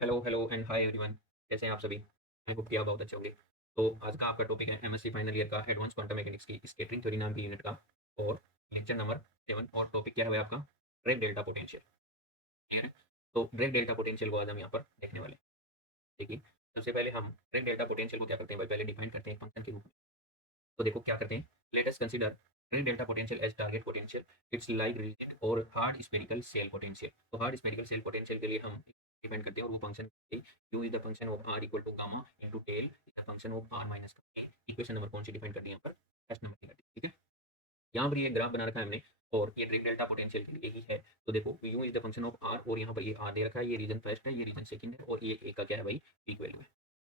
Hello hello and hi everyone. कैसे हैं आप सभी? आई होप कि आप बहुत अच्छे होंगे। तो आज का आपका टॉपिक है एमएससी फाइनल ईयर का एडवांस क्वांटम मैकेनिक्स की स्कैटरिंग थ्योरी नाम की यूनिट का और लेक्चर नंबर 7 और टॉपिक क्या है भाई आपका ड्रैग डेल्टा पोटेंशियल। क्लियर है? तो ड्रैग डेल्टा पोटेंशियल को आज हम यहाँ पर देखने वाले हैं। देखिए, सबसे पहले हम ड्रैग डेल्टा पोटेंशियल को क्या करते हैं भाई, पहले डिफाइन करते हैं फंक्शन के रूप में। तो देखो क्या करते हैं, let us consider drag delta potential as target potential. It's like rigid और हार्ड स्फेरिकल सेल पोटेंशियल। तो हार्ड स्फेरिकल सेल पोटेंशियल के लिए हम डिपेंड करते हैं और वो function u is the function of r equal to gamma into tail is the function of r minus का। इक्वेशन नंबर कौन सी डिफाइन कर दी यहाँ पर? फर्स्ट नंबर की। ठीक है, यहाँ पर ये ग्राफ बना रखा है हमने और ये ड्रैग डेल्टा पोटेंशियल के लिए ही है। तो देखो u is the function of r और यहाँ पर ये r दे रखा है, ये रीजन फर्स्ट है, ये रीजन सेकंड है और ये a का क्या है भाई, पीक वैल्यू है।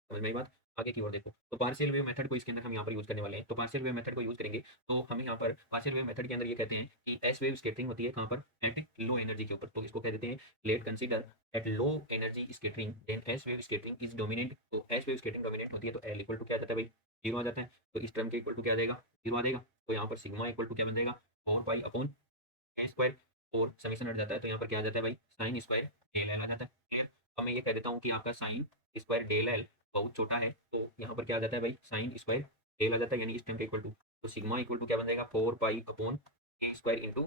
समझ में आई बात? आगे की ओर देखो, तो पार्शियल वेव मेथड को इसके अंदर हम यहाँ पर यूज करने वाले हैं। तो पार्शियल वेव मेथड को यूज करेंगे तो हमें यहाँ पर पार्शियल वेव मेथड के अंदर ये कहते हैं कि एस वेव स्केटरिंग होती है कहाँ पर, एट लो एनर्जी के ऊपर। तो इसको कह देते हैं let consider at low energy scattering then S wave scattering is dominant. तो एस वेव स्केटरिंग डोमिनेंट होती है तो एल इक्वल टू क्या आ जाता है भाई, जीरो आ जाता है। तो इस टर्म के इक्वल टू क्या आ जाएगा, जीरो आ जाएगा। तो यहाँ पर सिग्मा इक्वल टू क्या बन जाएगा, four pi upon a square. और समीशन हट जाता है तो यहाँ पर क्या आ जाता है भाई, साइन स्क्वायर डेल एल आ जाता है। क्लियर? अब मैं ये कह देता हूँ कि आपका साइन स्क्वायर डेल एल बहुत छोटा है तो यहाँ पर क्या आ जाता है भाई, साइन स्क्वायर डेल आ जाता है, यानी इस टाइम का इक्वल टू। तो सिग्मा इक्वल टू क्या बन जाएगा, four pi upon a square into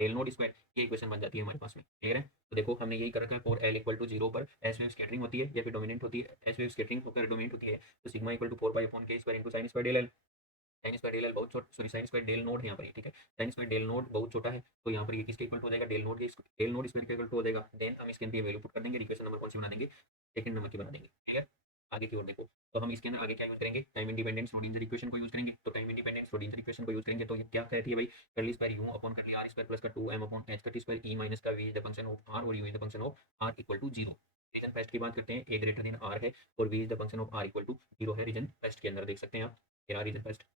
del note square. ये इक्वेशन बन जाती है हमारे पास में। क्लियर है? तो देखो हमने यही कर रखा है, for l equal to zero पर एस वेव स्कैटरिंग होती है या फिर डोमिनेंट होती है, एस वेव स्कैटरिंग होकर डोमिनेंट होती है। तो sigma equal to four pi upon k square into sine square del l. Sine square del l बहुत छोटा, sorry sine square del not है यहाँ पर ये, ठीक है। साइन स्क्वायर डेल नोट बहुत छोटा है तो यहाँ पर ये किसके इक्वल हो जाएगा, डेल नोट के, डेल नोट स्क्वायर के इक्वल हो जाएगा। देन हम इसके अंदर ये वैल्यू पुट कर देंगे, इक्वेशन नंबर कौन सी बना देंगे, सेकंड नंबर की बना देंगे। क्लियर? आगे की ओर देखो, तो हम इसके अंदर आगे क्या यूज करेंगे, टाइम इंडिपेंडेंट श्रोडिंगर इक्वेशन को यूज करेंगे। तो टाइम इंडिपेंडेंट श्रोडिंगर इक्वेशन को यूज करेंगे तो ये क्या कहती है भाई, curly square u upon curly r square plus का 2m अपॉन एच का टी स्क्वायर ई माइनस का v is the function of r और u is the function of are equal to zero. Region first की बात करते हैं, ए greater than R है और V is the function of are equal to zero है। Region first के अंदर देख सकते हैं आप, क्या रीजन फर्स्ट,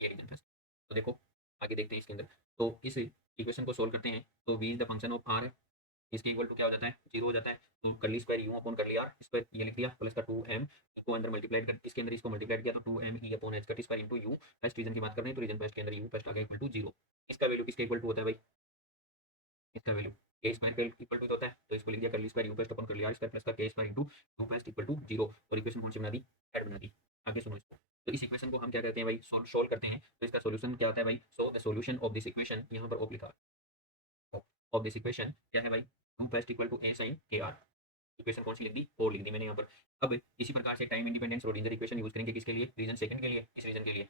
ये रीजन फर्स्ट। तो देखो आगे देखते हैं इसके अंदर, तो इस इक्वेशन को सोल्व करते हैं तो v is the function of r है, इसके इक्वल टू क्या हो जाता है, जीरो हो जाता है। तो curly square u upon curly r square ये लिख दिया प्लस का 2m को अंदर मल्टीप्लाई कर, इसके अंदर इसको मल्टीप्लाई किया तो 2m e अपॉन h का square into u। First region की बात कर रहे हैं तो रीजन फर्स्ट के अंदर u फर्स्ट आ गया इक्वल टू जीरो। इसका वैल्यू किसके इक्वल टू होता है भाई, इसका वैल्यू के स्क्वायर के इक्वल टू होता है। तो इसको लिख दिया curly square u first upon curly r square plus का k square into u first equal to zero. और इक्वेशन कौन सी बना दी, ऐड बना दी। आगे सुनो इसको, तो इस इक्वेशन को हम क्या करते हैं भाई, सोल्व करते हैं। तो इसका सॉल्यूशन क्या होता है भाई, so the solution of this equation, यहाँ पर ऑफ लिखा ऑफ दिस इक्वेशन क्या है भाई, u first equal to a sine k r. Equation कौन सी लिख दी, फोर लिख दी मैंने यहाँ पर। अब इसी प्रकार से time independent Schrodinger equation use करेंगे किसके लिए, रीजन सेकंड के लिए, इस रीजन के लिए,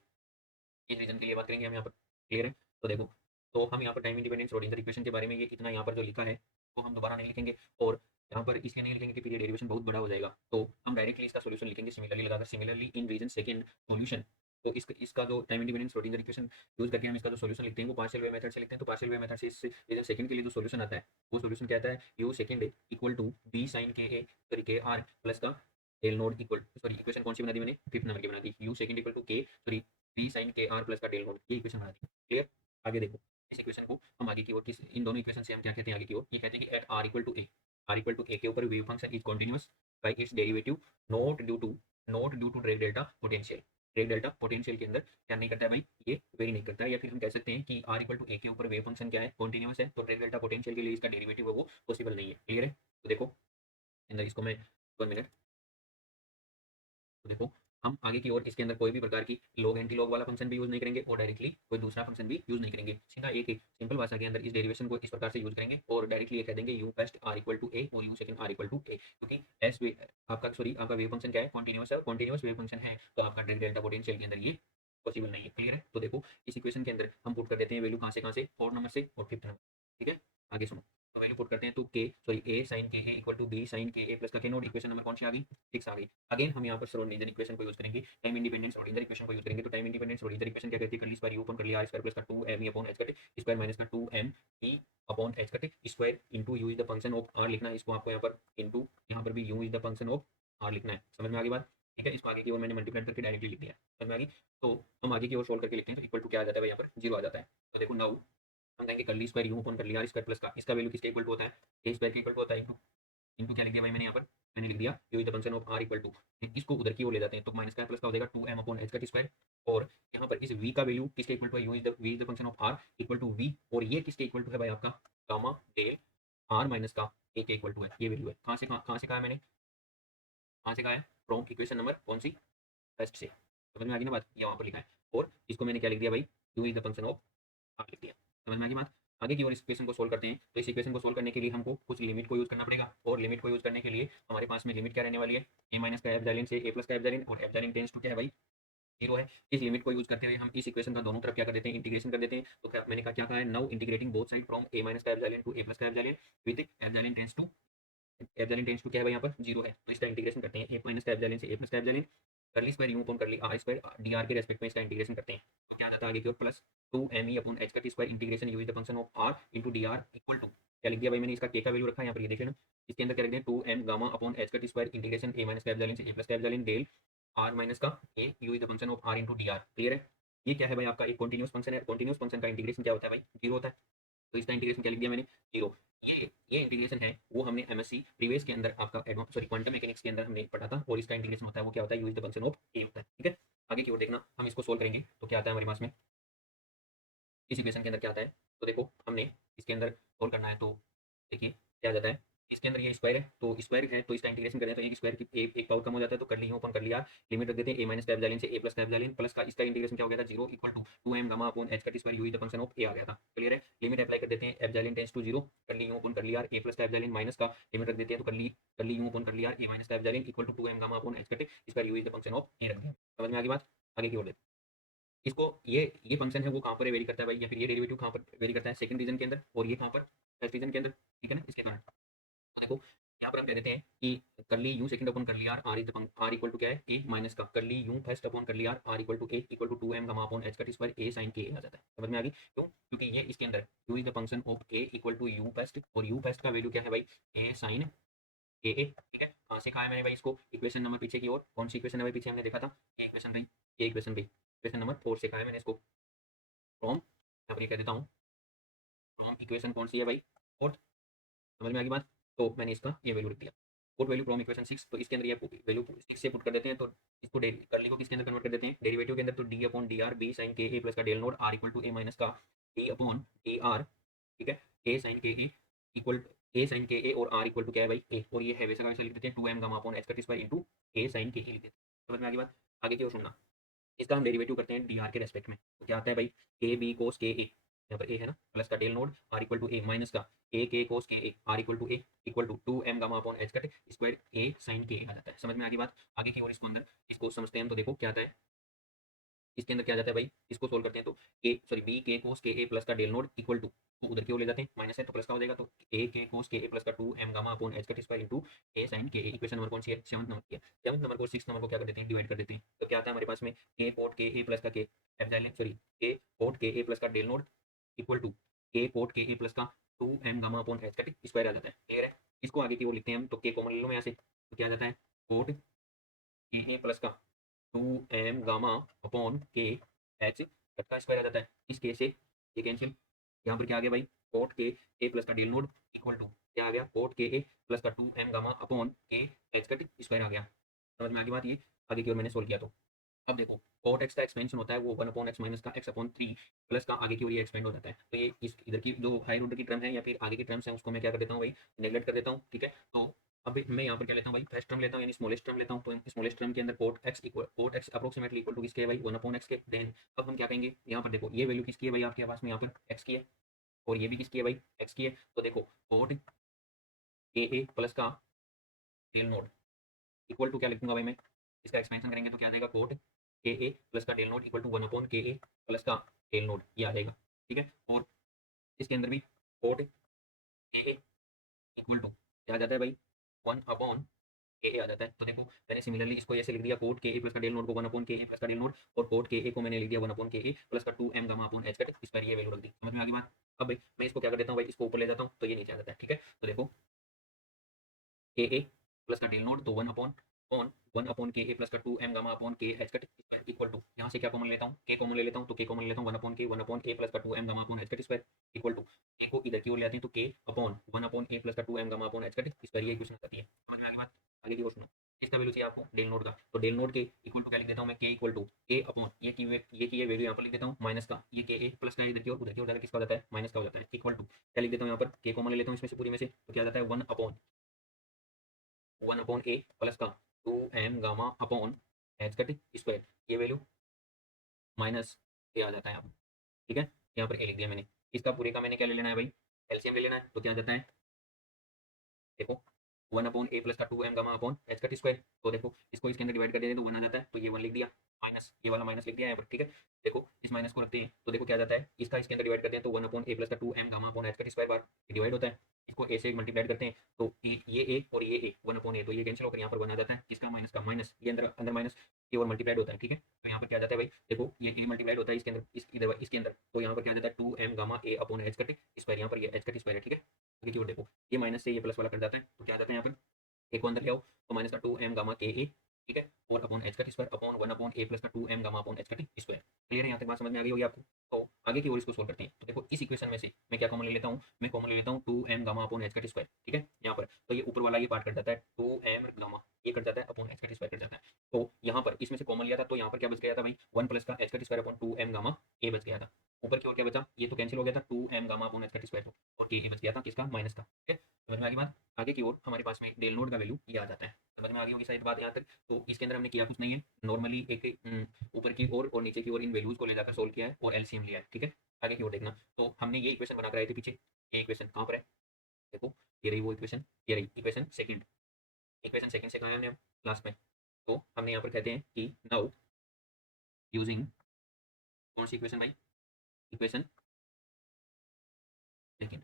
इस रीजन के लिए बात करेंगे हम यहाँ पर। क्लियर है? तो देखो, तो हम यहाँ पर टाइम इंडिपेंडेंट श्रोडिंगर इक्वेशन के बारे में ये इतना यहाँ पर जो लिखा है वो हम दोबारा नहीं लिखेंगे और यहाँ पर इसलिए नहीं लिखेंगे कि फिर ये डेरिवेशन बहुत बड़ा हो जाएगा। तो हम डायरेक्टली इसका सोल्यूशन लिखेंगे सिमिलरली लगाकर, similarly in region second solution. तो इसका जो time independent Schrodinger equation use करके हम इसका जो सॉल्यूशन लिखते हैं वो पार्शियल वेव मेथड से लिखते हैं। तो पार्शियल वेव मेथड से इस रीजन सेकंड के लिए जो सॉल्यूशन आता है वो सॉल्यूशन क्या आता है, u second equal to b sine के a sorry k r plus का del naught equal, sorry equation कौन सी बना दी मैंने, फिफ्थ नंबर की बना दी, u second equal to k sorry b sine k r plus का डेल नोट, ये इक्वेशन बना दी। क्लियर? आगे देखो, इस इक्वेशन को हम आगे की ओर किस, इन दोनों इक्वेशन से हम क्या कहते हैं आगे की ओर, ये कहते हैं कि at r equal to a, r equal to a के ऊपर wave function is continuous by its derivative not due to Dirac delta potential. Dirac delta potential के अंदर क्या नहीं करता है भाई, ये वेरी नहीं करता है। या फिर हम कह सकते हैं कि आर इक्वल टू ए के ऊपर वेव फंक्शन क्या है, कॉन्टिन्यूअस है, तो ड्रैग डेल्टा पोटेंशियल के लिए इसका डेरिवेटिव है वो पॉसिबल नहीं है। क्लियर है? तो देखो अंदर इसको मैं 1 मिनट, तो देखो हम आगे की ओर इसके अंदर कोई भी प्रकार की लॉग एंटी लॉग वाला फंक्शन भी यूज नहीं करेंगे और डायरेक्टली कोई दूसरा फंक्शन भी यूज नहीं करेंगे। सीधा एक ही सिंपल भाषा के अंदर इस डेरिवेशन को इस प्रकार से यूज करेंगे और डायरेक्टली ये कह देंगे u first r equal to a और u second r equal to a, क्योंकि एस वे आपका सॉरी आपका वेव फंक्शन क्या है, कॉन्टिन्यूअस है, कॉन्टिन्यूअस वेव फंक्शन है तो आपका ड्रैग डेल्टा पोटेंशियल के अंदर ये पॉसिबल नहीं है। क्लियर है? तो देखो इस इक्वेशन के अंदर हम पुट कर देते हैं वैल्यू कहाँ से, फोर्थ नंबर से और फिफ्थ नंबर। ठीक है? आगे सुनो, तो वैल्यू पुट करते हैं तो के सॉरी ए साइन के ए इक्वल टू बी साइन के ए प्लस का के नोट, इक्वेशन नंबर कौन सी आ गई, सिक्स आ गई। अगेन हम यहाँ पर श्रोडिंगर इक्वेशन को यूज करेंगे, टाइम इंडिपेंडेंट श्रोडिंगर इक्वेशन को यूज करेंगे। तो टाइम इंडिपेंडेंट श्रोडिंगर इक्वेशन क्या कहती है, curly square u upon curly r square plus का 2m upon h cut square minus का 2m e upon h cut square into u is the function of r लिखना है इसको आपको यहाँ पर, इनटू यहाँ पर भी u is the function of r लिखना है। समझ में आ गई बात? ठीक है, इसको आगे की ओर मैंने मल्टीप्लाई करके डायरेक्टली लिख दिया। समझ में आ गई? तो हम आगे की ओर सोल्व करके लिखते हैं तो इक्वल टू क्या आ जाता है भाई, यहाँ पर जीरो आ जाता है। तो देखो नाउ हम कहेंगे curly square u upon curly r square plus का, इसका वैल्यू किसके इक्वल टू होता है, ए स्क्वायर के इक्वल टू होता है, इनटू क्या लिख दिया भाई मैंने यहाँ पर, मैंने लिख दिया u is the function of are equal to, इसको उधर की ओर ले जाते हैं तो माइनस का प्लस का हो जाएगा 2m अपॉन h का स्क्वायर। और यहाँ पर इस v का वैल्यू किसके इक्वल टू है, u is the v is the function of r equal to v, और ये किसके इक्वल टू है भाई आपका, गामा डेल आर माइनस का ए के इक्वल टू है, ये वैल्यू है। कहाँ से कहा है मैंने, कहाँ से कहा है, फ्रॉम इक्वेशन नंबर कौन सी, फर्स्ट से। समझ में आ गई ना बात, ये वहाँ पर लिखा है। और इसको मैंने क्या लिख दिया भाई, u is the function of r लिख दिया। समझ में आ गई बात। आगे की ओर इस इक्वेशन को सोल्व करते हैं। तो इस इक्वेशन को सोल्व करने के लिए हमको कुछ लिमिट को यूज करना पड़ेगा, और लिमिट को यूज करने के लिए हमारे पास में लिमिट क्या रहने वाली है, ए माइनस का एप्सिलॉन से ए प्लस का एप्सिलॉन, और एप्सिलॉन टेंड्स टू क्या है भाई, जीरो है। इस लिमिट को यूज करते हुए हम इस इक्वेशन का दोनों तरफ क्या कर देते हैं, इंटीग्रेशन कर देते हैं। तो क्या मैंने क्या कहा है, now integrating both side from a minus का एप्सिलॉन टू ए प्लस का epsilon with epsilon tends to क्या है भाई, यहाँ पर जीरो है। तो इसका इंटीग्रेशन करते हैं, ए माइनस का एप्सिलॉन से ए प्लस का एप्सिलॉन, करली square u upon curly are square D R के रेस्पेक्ट में इसका इंटीग्रेशन करते हैं। तो क्या आता है आगे की ओर, प्लस 2 अपॉन एच का T square integration u is the function of r into d r equal to, क्या लिख दिया भाई मैंने, इसका के का वैल्यू रखा है यहाँ पर, ये देखिए ना। इसके अंदर क्या लिख दिया, 2m गामा अपॉन एच का T square integration a minus का एप्सिलॉन से ए प्लस का एप्सिलॉन डेल आर माइनस का a u is the function of r into d r. Clear है। ये क्या है भाई, आपका एक कॉन्टिन्यूस फंक्शन है। कॉन्टिन्यूस फंक्शन का इंटीग्रेशन क्या होता है भाई, जीरो होता है। तो इसका इंटीग्रेशन क्या लिख दिया मैंने, जीरो। ये इंटीग्रेशन है वो हमने एमएससी प्रीवियस के अंदर आपका एडवांस सॉरी क्वांटम मैकेनिक्स के अंदर हमने पढ़ा था, और इसका इंटीग्रेशन होता है वो क्या होता है, u is the function of a होता है। ठीक है। आगे की ओर देखना, हम इसको सोल्व करेंगे तो क्या आता है हमारे पास में, इस इक्वेशन के अंदर क्या आता है। तो देखो हमने इसके अंदर सोल्व करना है, तो देखिए क्या आ जाता है। इसके अंदर ये स्क्वायर है, तो स्क्वायर है तो इसका इंटीग्रेशन करें तो एक स्क्वायर की एक पावर कम हो जाता है, तो कर लिया ओपन कर लिया, लिमिट रख देते हैं ए माइनस का एप्सिलॉन से ए प्लस का एप्सिलॉन, प्लस का इसका इंटीग्रेशन क्या हो गया था, zero equal to 2m gamma upon h का square u is the function of a आ गया था। क्लियर है। लिमिट अप्लाई कर देते हैं, एप्सिलॉन टेंड्स टू जीरो, कर लिया ओपन कर लिया, ए प्लस का एप्सिलॉन माइनस का लिमिट रख देते हैं, तो कर ली ओपन कर लिया, ए माइनस का epsilon equal to 2m gamma upon h का square u is the function of a रख दिया। समझ में आ गई बात। आगे की ओर देखते हैं। इसको ये फंक्शन है वो कहाँ पर वेरी करता है भाई, या फिर ये डेरिवेटिव कहाँ पर वेरी करता है, सेकंड रीजन के अंदर, और ये कहाँ पर, फर्स्ट रीजन के अंदर। ठीक है ना। इसके कारण तो देखो यहाँ पर हम कह देते हैं कि curly u second upon curly r, r equal to क्या है, ए माइनस का curly u first upon curly r, r equal to a equal to 2m gamma upon h का स्क्वायर ए sin के आ जाता है। समझ में आ गई। क्यों, क्योंकि ये इसके अंदर u is the function of a equal to u first, और यू फर्स्ट का वैल्यू क्या है भाई, ए sin के ए। ठीक है। कहाँ से कहा है मैंने भाई इसको, इक्वेशन नंबर पीछे की ओर, कौन सी इक्वेशन नंबर पीछे हमने देखा था, ये इक्वेशन भाई, ये इक्वेशन भाई, इक्वेशन नंबर 4 से कहा है मैंने इसको, फ्रॉम यहाँ पर ये कह देता हूँ, फ्रॉम इक्वेशन कौन सी है भाई, फोर्थ। समझ में आ गई बात। तो मैंने इसका ये वैल्यू लिख दिया, पुट वैल्यू फ्रॉम इक्वेशन 6। तो इसके अंदर ये वैल्यू 6 से पुट कर देते हैं, तो इसको करली को किसके अंदर कन्वर्ट कर देते हैं, डेरिवेटिव के अंदर। तो d upon d r b sine के ए प्लस का del naught r equal to a minus का डी अपॉन डी आर। ठीक है। ए साइन के ए इक्वल ए साइन के ए, और आर इक्वल टू क्या है भाई, ए, और ये है वैसा का वैसा लिख देते हैं, 2m गामा अपॉन h का स्क्वायर इनटू ए साइन के ए लिख देते हैं। समझ में आ गई बात। आगे की ओर सुनना, इसका हम डेरिवेटिव करते हैं डी आर के रेस्पेक्ट में। तो क्या आता है भाई, ए बी कोस के ए, यहाँ पर ए है ना, प्लस का del naught r equal to a minus का a k cos k a r equal to a equal to 2m gamma upon h cut square a sine के a आ जाता है। समझ में आ गई बात। आगे की ओर इसको अंदर इसको समझते हैं हम, तो देखो क्या आता है इसके अंदर क्या आ जाता है भाई, इसको सोल्व करते हैं तो ए सॉरी बी के कोस के ए प्लस का डेल नोड इक्वल टू, तो उधर की ओर ले जाते हैं, माइनस है तो प्लस का हो जाएगा, तो ए k cos k a plus का 2m gamma upon h cut square into a sine के ए। इक्वेशन नंबर कौन सी है, 7th नंबर की है। 7th नंबर को 6th नंबर को क्या कर देते हैं, डिवाइड कर देते हैं। तो क्या आता है हमारे पास में, के कोट के ए प्लस का के epsilon sorry k cot k a plus का del node equal to k cot k a plus का 2m gamma upon h cut square आ जाता है। क्लियर है। इसको आगे की ओर लिखते हैं हम, तो के कॉमन ले लो मैं यहाँ से, तो क्या आ जाता है, कोट के ए प्लस का 2m गामा अपॉन के एच का स्क्वायर आ जाता है। इस केस से ये कैंसिल, यहाँ पर क्या आ गया भाई, कोट के ए प्लस का डेल नोड इक्वल टू क्या आ गया, कोट के ए प्लस का 2m गामा अपॉन के एच का स्क्वायर आ गया। समझ में आ गई बात। ये आगे की ओर मैंने सोल्व किया। तो अब देखो कोट एक्स का एक्सपेंशन होता है वो 1 अपॉन एक्स माइनस का एक्स अपॉन 3 प्लस का आगे की ओर ये एक्सपेंड हो जाता है। तो ये इस इधर की जो हायर ऑर्डर की टर्म है या फिर आगे की टर्म्स है उसको मैं क्या कर देता हूँ भाई, नेगलेक्ट कर देता हूँ। ठीक है। तो अब मैं यहाँ पर क्या लेता हूँ भाई, फर्स्ट टर्म लेता हूँ यानी स्मॉलेस्ट टर्म लेता हूँ। तो स्मॉलेस्ट टर्म के अंदर cot x approximately equal to किसके है भाई, 1 अपॉन एक्स के। देन अब हम क्या कहेंगे, यहाँ पर देखो ये वैल्यू किसकी है भाई, आपके पास में यहाँ पर एक्स की है, और ये भी किसकी है भाई, एक्स की है। तो देखो कोट के ए प्लस का डेल नोट इक्वल टू क्या लिखूंगा भाई मैं, इसका एक्सपेंशन करेंगे तो क्या आ जाएगा, कोट के ए प्लस का del naught equal to 1 upon k a plus का डेल नोट, ये आ जाएगा। ठीक है। और इसके अंदर भी coat k A equal to क्या आ जाता है भाई, 1 अपॉन के ए आ जाता है। तो देखो मैंने सिमिलरली इसको ऐसे लिख दिया, कोट के ए प्लस का डेल नोट को 1 अपॉन के ए प्लस का डेल नोट, और कोट के ए को मैंने लिख दिया 1 अपॉन के ए प्लस का 2m gamma upon h cut, इस पर ये वैल्यू रख दी। समझ में आ गई बात। अब भाई मैं इसको क्या कर देता हूँ भाई, इसको ऊपर ले जाता हूँ तो ये नीचे आ जाता है। ठीक है। तो देखो के ए प्लस का डेल नोट तो 1 अपॉन के ए प्लस का 2m गामा अपॉन के एच कट इक्वल टू, यहाँ से क्या कॉमन लेता हूँ, के कॉमन ले लेता हूँ, तो के कॉमन ले लेता हूँ 1 अपॉन ए प्लस का 2m gamma upon h cut square equal to, k को इधर की ओर ले आते हैं तो के अपॉन 1 अपॉन ए प्लस का 2m gamma upon h cut square, ये इक्वेशन आती है। समझ में आ गई बात। आगे की ओर सुनो, इसका वैल्यू चाहिए आपको डेल नोट का, तो डेल नोट के इक्वल टू क्या लिख देता हूँ मैं, के इक्वल टू ए अपॉन ये की ये वैल्यू यहाँ पर लिख देता हूँ माइनस का, ये के ए प्लस का इधर की ओर, उधर की ओर जाकर किसका हो जाता है, माइनस का हो जाता है, इक्वल टू क्या लिख देता हूँ यहाँ पर, के कॉमन ले लेता हूँ इसमें से पूरी में से, तो क्या जाता है 1 अपॉन ए प्लस का 2m gamma upon h cut square, ये वैल्यू माइनस ये आ जाता है आप, ठीक है, यहाँ पर ए लिख दिया मैंने। इसका पूरे का मैंने क्या ले लेना है भाई, एलसीएम ले लेना है, तो क्या आ जाता है देखो 1 अपॉन ए प्लस का 2m gamma upon h cut square, तो देखो इसको इसके अंदर डिवाइड कर देते हैं तो 1 आ जाता है, तो ये 1 लिख दिया, माइनस ये वाला माइनस लिख दिया यहाँ पर, ठीक है। देखो इस माइनस को रखते हैं तो देखो क्या आ जाता है, इसका इसके अंदर डिवाइड करते हैं तो 1 अपॉन ए प्लस का 2m gamma upon h cut square bar divide होता है, इसको ए से मल्टीप्लाइड करते हैं तो ये ए और ये ए 1 अपॉन ए, तो ये कैंसिल होकर यहाँ पर 1 आ जाता है, किसका माइनस का, माइनस ये अंदर अंदर माइनस ये और मल्टीप्लाइड होता है, ठीक है। तो यहाँ पर क्या आ जाता है भाई, देखो ये ए मल्टीप्लाइड होता है इसके अंदर, इसके अंदर, तो यहाँ पर क्या आ जाता है 2m गामा ए अपॉन एच कट स्क्वायर, यहाँ पर ये एच कट स्क्वायर है, ठीक है। आगे की ओर देखो ये माइनस से ये प्लस वाला कर जाता है, तो क्या आ जाता है यहाँ पर, ए को अंदर ले आओ तो माइनस का 2m गामा के ए, ठीक है, और upon h cut square upon 1 upon a plus का 2m gamma upon h cut square. Clear है, यहाँ तक बात समझ में आ गई होगी आपको। तो आगे की ओर इसको सोल्व करते हैं, तो देखो इस इक्वेशन में से मैं क्या कॉमन ले लेता हूँ, मैं कॉमन ले लेता हूँ 2m gamma upon h cut square, ठीक है, यहाँ पर तो ये ऊपर वाला ये पार्ट कट जाता है 2m गामा, ये कट जाता है upon h cut square cut जाता है, तो यहाँ पर इसमें से कॉमन लिया था तो यहाँ पर क्या बच गया था भाई, 1 प्लस का H cut square upon 2m gamma ए बच गया था, ऊपर की ओर क्या बचा, ये तो कैंसिल हो गया था 2m gamma upon h cut square, और के ए बच गया था किसका, माइनस का, ठीक है। समझ में आ गई बात। आगे की ओर हमारे पास में डेल नोट का वैल्यू ये आ जाता है, समझ में आ गई होगी शायद बात यहाँ तक। तो इसके अंदर हमने किया कुछ नहीं है, नॉर्मली एक ऊपर की ओर और नीचे की ओर इन वैल्यूज को ले जाकर सोल्व किया है और एलसीएम लिया है, ठीक है। आगे की ओर देखना, तो हमने ये इक्वेशन बना कर आए थे पीछे, ये इक्वेशन कहाँ पर है, देखो ये रही वो इक्वेशन, ये रही इक्वेशन सेकंड, इक्वेशन सेकंड से कहा है हमने लास्ट में, तो हमने यहाँ पर कहते हैं कि नाउ यूजिंग कौन सी इक्वेशन भाई, इक्वेशन सेकंड,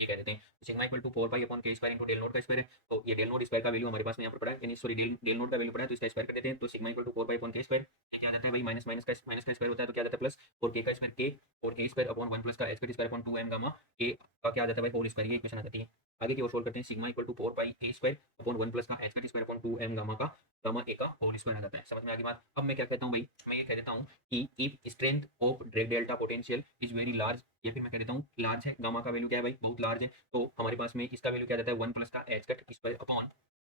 ये कह देते हैं sigma equal to 4 pi upon k square into del naught का स्क्वायर है, तो ये डेल नोट स्क्वायर का वैल्यू हमारे पास में यहाँ पर पड़ा है, यानी सॉरी डेल नोट का वैल्यू पड़ा है, तो इसका स्क्वायर कर देते हैं, तो sigma equal to 4 pi upon k square, ये क्या आ जाता है भाई, माइनस का स्क्वायर होता है तो क्या आ जाता है प्लस, और के का स्क्वायर के, और ए स्क्वायर अपॉन 1 प्लस का h square upon 2m gamma a का क्या आ जाता है भाई होल स्क्वायर, ये इक्वेशन आ जाती है। आगे की ओर सोल्व करते हैं, sigma equal to 4 pi a square upon 1 plus का h square upon 2m gamma a का होल स्क्वायर आ जाता है। समझ में आ गई बात। अब मैं क्या कहता हूँ भाई, मैं ये कह देता हूँ कि if strength of drag delta potential is very large, या फिर मैं कह देता हूँ लार्ज है, गामा का वैल्यू क्या है भाई, बहुत लार्ज है, तो हमारे पास में इसका वैल्यू क्या जाता है 1 प्लस का H cut square upon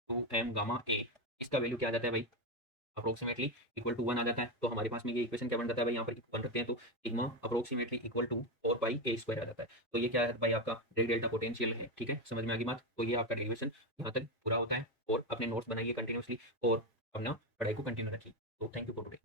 2m gamma ए, इसका वैल्यू क्या आ जाता है भाई अप्रोक्सीमेटली इक्वल टू 1 आ जाता है, तो हमारे पास में ये इक्वेशन क्या बन जाता है भाई, यहाँ पर 1 रखते हैं तो sigma approximately equal to 4 pi a square आ जाता है, तो ये क्या है भाई आपका ड्रैग डेल्टा पोटेंशियल है, ठीक है। समझ में आ गई बात। तो ये आपका डेरिवेशन यहाँ तक पूरा होता है, और अपने नोट्स बनाइए कंटिन्यूसली और अपना पढ़ाई को कंटिन्यू रखिए। तो थैंक यू फॉर टुडे।